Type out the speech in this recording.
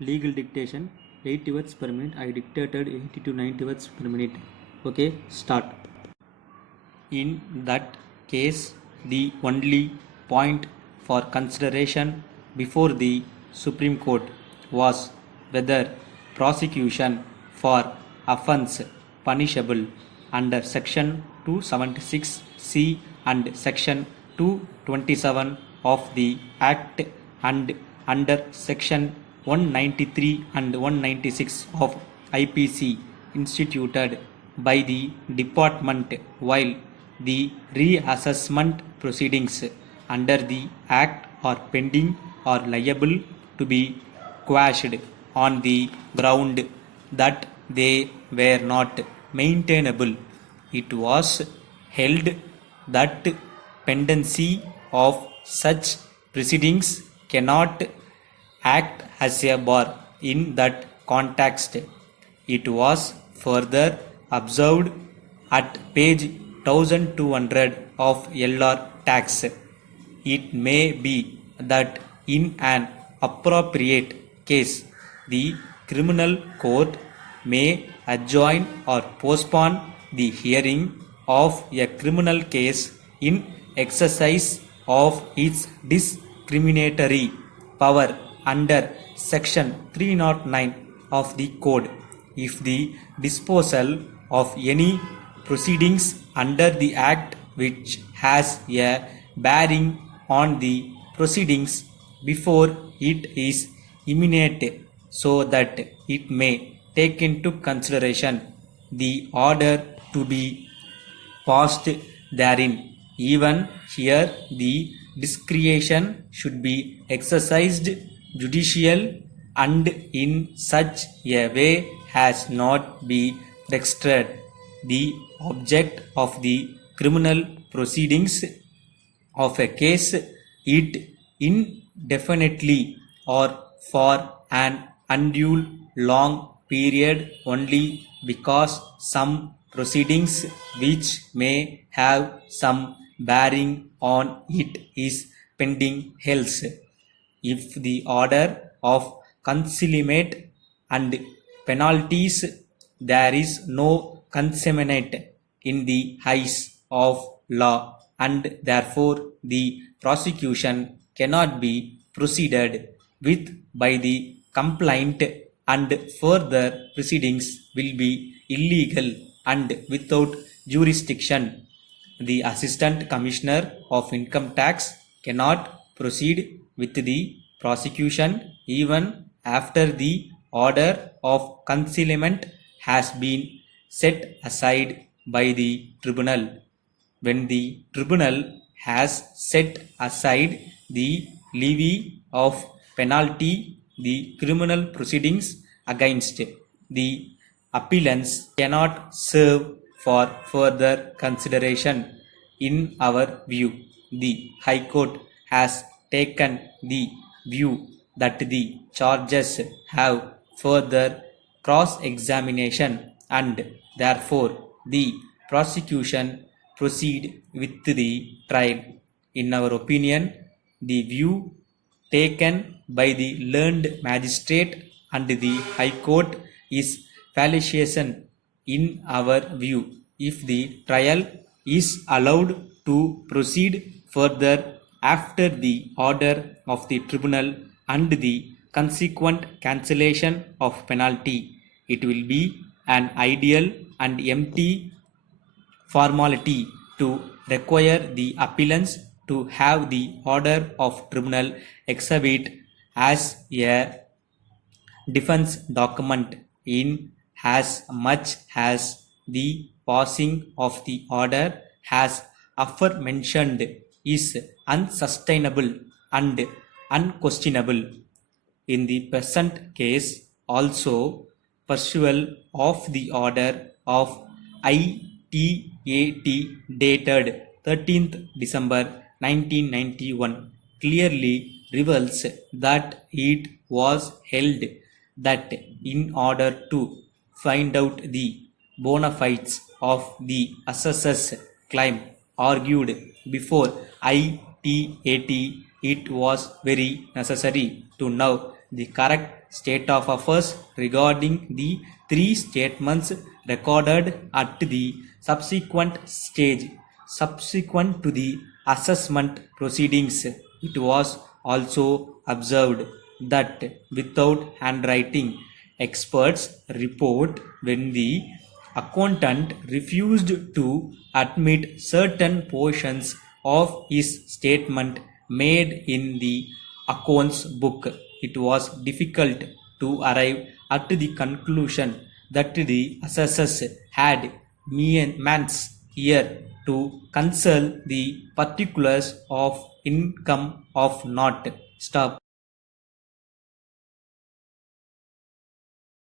legal dictation 80 words per minute. I dictated 80 to 90 words per minute. Okay, start. In that case, the only point for consideration before the Supreme Court was whether prosecution for offence punishable under Section 276C and Section 227 of the Act and under Section 193 and 196 of IPC instituted by the department, while the reassessment proceedings under the Act are pending or liable to be quashed on the ground that they were not maintainable. It was held that pendency of such proceedings cannot act as a bar in that context. It was further observed at page 1200 of LR tax. It may be that in an appropriate case, the criminal court may adjourn or postpone the hearing of a criminal case in exercise of its discriminatory power under Section 309 of the Code, if the disposal of any proceedings under the Act which has a bearing on the proceedings before it is imminent, so that it may take into consideration the order to be passed therein. Even here, the discretion should be exercised judicial and in such a way as not be restricted the object of the criminal proceedings of a case, it indefinitely or for an undue long period only because some proceedings which may have some bearing on it is pending else. If the order of concealment and penalties, there is no consignment in the eyes of law, and therefore the prosecution cannot be proceeded with by the complaint, and further proceedings will be illegal and without jurisdiction. The Assistant Commissioner of Income Tax cannot proceed with the prosecution even after the order of concealment has been set aside by the tribunal. When the tribunal has set aside the levy of penalty, the criminal proceedings against the appellants cannot serve for further consideration. In our view, the High Court has taken the view that the charges have further cross-examination and therefore the prosecution proceed with the trial. In our opinion, the view taken by the learned magistrate and the High Court is fallacious. In our view, if the trial is allowed to proceed further after the order of the tribunal and the consequent cancellation of penalty, it will be an ideal and empty formality to require the appellants to have the order of tribunal exhibit as a defense document, in as much as the passing of the order as aforementioned is unsustainable and unquestionable. In the present case also, pursuant of the order of ITAT dated 13th December 1991 clearly reveals that it was held that in order to find out the bona fides of the assessor's claim argued before ITAT, it was very necessary to know the correct state of affairs regarding the three statements recorded at the subsequent stage. Subsequent to the assessment proceedings, it was also observed that without handwriting experts report, when the accountant refused to admit certain portions of his statement made in the accounts book, it was difficult to arrive at the conclusion that the assessors had months here to consult the particulars of income of not. Stop.